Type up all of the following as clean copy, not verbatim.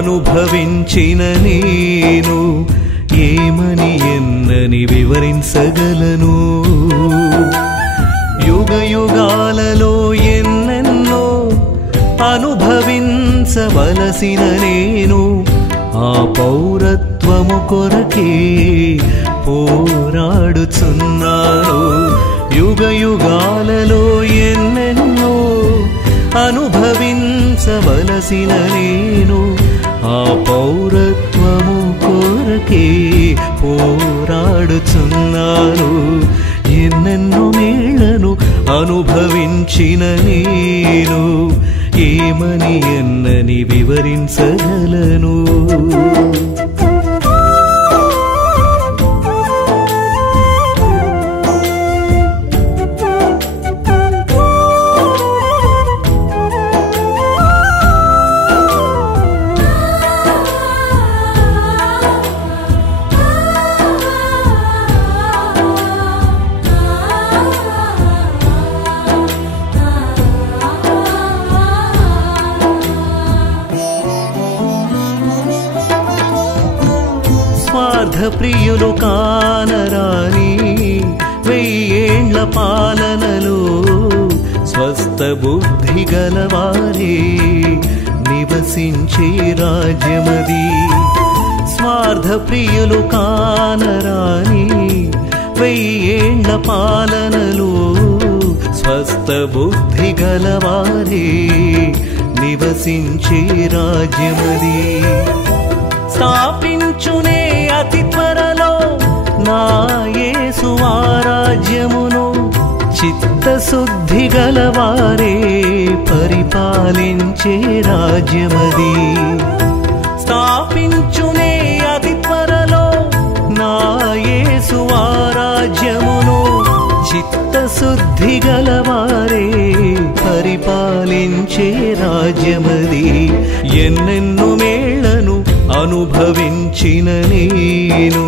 అనుభవించిన నేను ఏమని ఎన్నని వివరించగలను. యుగ యుగాలలో ఎన్నెన్నో అనుభవించవలసిన నేను ఆ పౌరత్వము కొరకే పోరాడుచున్నాను. యుగ యుగాలలో ఎన్నెన్నో అనుభవించవలసిన నేను ఆ పౌరత్వము కొరకే పోరాడుచున్నాను. ఎన్నెన్నో మేళ్లను అనుభవించిన నేను ఏమని ఎన్నని వివరించగలను. స్వార్థప్రియులు కానరాని 1000 ఏండ్ల పాలనలో స్వస్థ బుద్ధి గలవారే నివసించే రాజ్యమది. స్వార్థప్రియులు కానరాని 1000 ఏండ్ల పాలనలో స్వస్థ బుద్ధి గలవారే నివసించే రాజ్యమది. స్థాపించునే అతి త్వరలో నా యేసు రాజ్యమును చిత్తశుద్ధి గలవారే పరిపాలించే రాజ్యమది. స్థాపించునే అతి త్వరలో నా యేసు రాజ్యమును చిత్తశుద్ధి గలవారే పరిపాలించే రాజ్యమది. ఎన్నెన్నో మేళ్లను అనుభవించిన నేను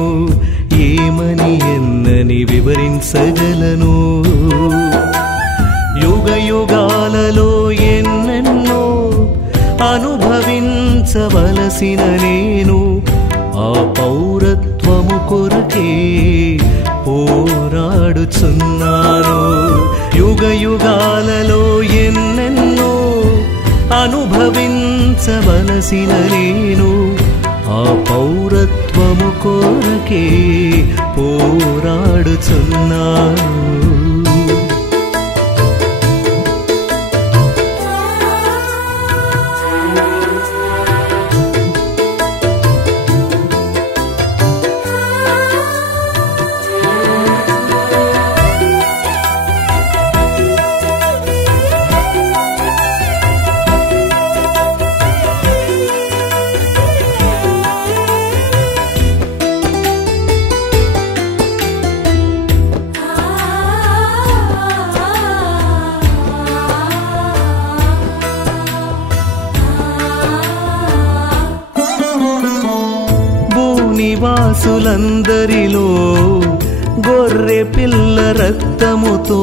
ఏమని ఎన్నని వివరించగలను. యుగ యుగాలలో ఎన్నెన్నో అనుభవించవలసిన నేను ఆ పౌరత్వము కొరకే పోరాడుచున్నాను. యుగ యుగాలలో ఎన్నెన్నో అనుభవించవలసిన నేను ఆ పౌరత్వము కొరకే పోరాడుచున్నాను. నివాసులందరిలో గొర్రె పిల్ల రక్తముతో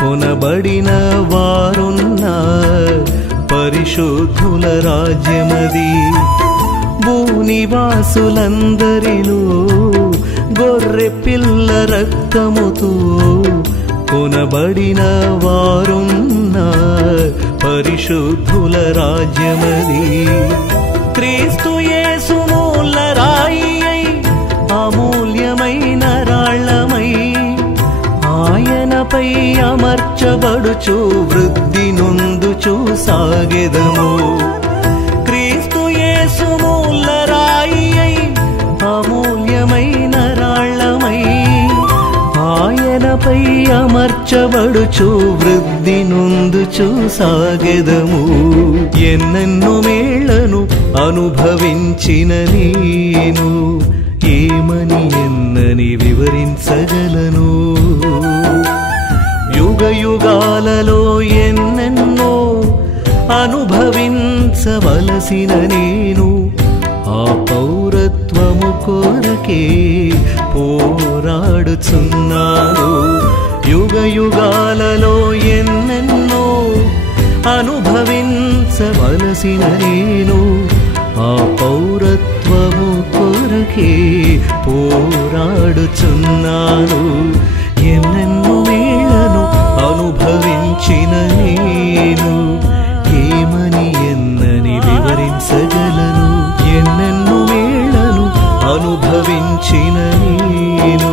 కొనబడిన వారున్న పరిశుద్ధుల రాజ్యమది. భూనివాసులందరిలో గొర్రె పిల్ల రక్తముతో కొనబడిన వారున్న పరిశుద్ధుల రాజ్యమది. క్రీస్తు యేసు మూల రాయి అమూల్యమైన రాళ్లమై ఆయనపై అమర్చబడుచు వృద్ధి నొందుచు సాగెదము. క్రీస్తు యేసు మూల రాయి అమూల్యమైన రాళ్లమై ఆయనపై అమర్చబడుచు వృద్ధి నొందుచు సాగెదము. ఎన్నెన్నో మేళ్లను అనుభవించిన నేను ఏమని ఎన్నని వివరించగలను. యుగ యుగాలలో ఎన్నెన్నో అనుభవించవలసిన నేను ఆ పౌరత్వము కొరకే పోరాడుచున్నాను. యుగ యుగాలలో ఎన్నెన్నో అనుభవించవలసిన నేను ఆ పౌరత్వము కొరకే పోరాడుచున్నాను. ఎన్నెన్నో వేళను అనుభవించిన నేను ఏమని ఎన్నని వివరించగలను. ఎన్నెన్నో వేళను అనుభవించిన నేను